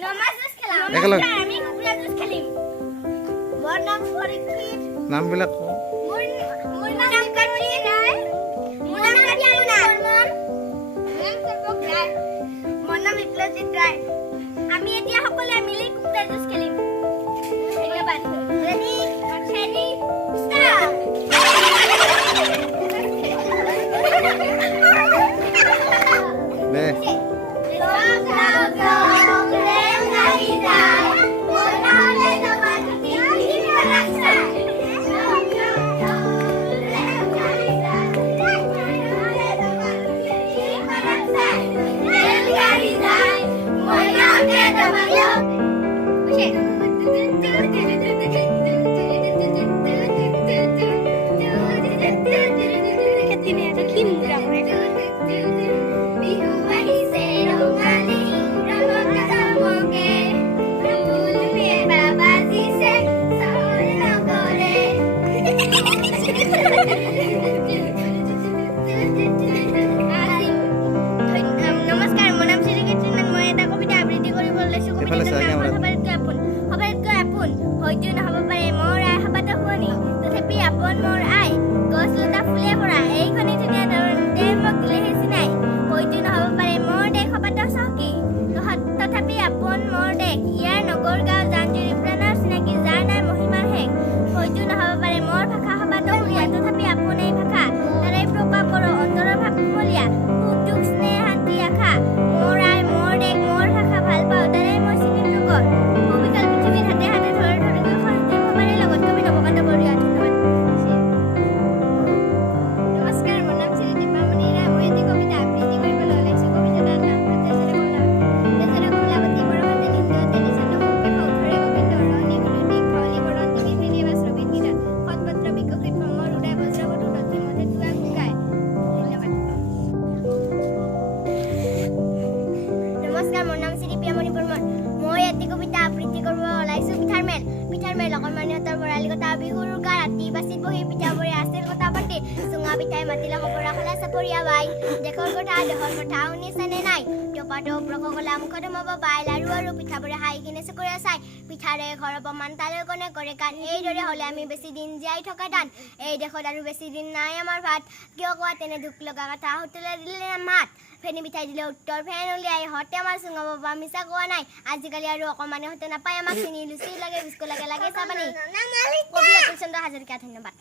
একেলগে আমি কুকুৰা যুঁজ খেলিম মোৰ নাম পৰীক্ষিত নামবিলাক কওঁ মোৰ নাম কাটি ৰায় মোৰ নাম কাটিয়ামুনা মোৰ নাম বিপ্লৱজিৎ ৰায় আমি এতিয়া সকলোৱে মিলি কুকুৰা যুঁজ খেলিম ধন্যবাদ ৰেডি ৰেডি ষ্টাৰ্ট দে হয়তো নহব পাৰে মোৰ আই হাবাটা শুৱনি তথাপি আপন মোৰ আই গছ লতা ফুলে ভৰা এইখনি ধুনীয়া দেশ মোক দিলেহে চিনাই হয়তো নহব পাৰে মোৰ দেশ হাবাটা চহকী তথাপি আপন মোৰ দেশ ইয়াৰ নগৰ গাঁও জানজুৰি প্ৰাণৰ চিনাকি যাৰ নাই মহিমাৰ শেষ হয়তো নহব পাৰে মোৰ ভাষা হাবাটা শুনিয়া তথাপি আপোন এই ভাষা তাৰে প্ৰকাশ কৰোঁ অন্তৰৰ ভাৱ কুমলীয়া সুখ দুখ স্নেহ শান্তি আশা মোৰ আই মোৰ দেশ মোৰ ভাষা ভাল পাওঁ তাৰে মই চিনি নগৰ ভূমিকাল পৃথিৱীৰ হাতে হাতে নমস্কাৰ মোৰ নাম শ্ৰী পিয়ামণি বৰ্মন মই এটি কবিতা আবৃত্তি কৰিব ওলাইছোঁ পিঠাৰ মেল অকণমানিহঁতৰ ভৰালি কথা বিহুৰ উৰুকা ৰাতি বাচিত বহি পিঠাবোৰে আছিল কথা পাতি চুঙা পিঠাই মাতিলে খবৰা খোলা চাপৰিয়া বাই দেশৰ কথা শুনিছেনে নাই টপাটো প্ৰকলা মুখত সোমাব পাই লাৰু আৰু পিঠাবোৰে খাই কিনে চকুৰে চাই পিঠাৰে ঘৰ অপমান তালৈ কোনে কৰে কাণ এইদৰে হ'লে আমি বেছি দিন জীয়াই থকা টান এই দেশত আৰু বেছি দিন নাই আমাৰ ভাত কিয় কোৱা তেনে দুখ লগা কথা হোটেলে দিলে মাত ফেনি পিঠাই দিলে উত্তৰ ফেন উলিয়াই হতে আমাৰ চুঙাব বা মিছা কোৱা নাই আজিকালি আৰু অকণমানে হতে নাপায় আমাক চিনি লুচি লাগে বিস্কুট লাগে চাহ পানী কবি অতুল চন্দ্ৰ হাজৰিকা ধন্যবাদ।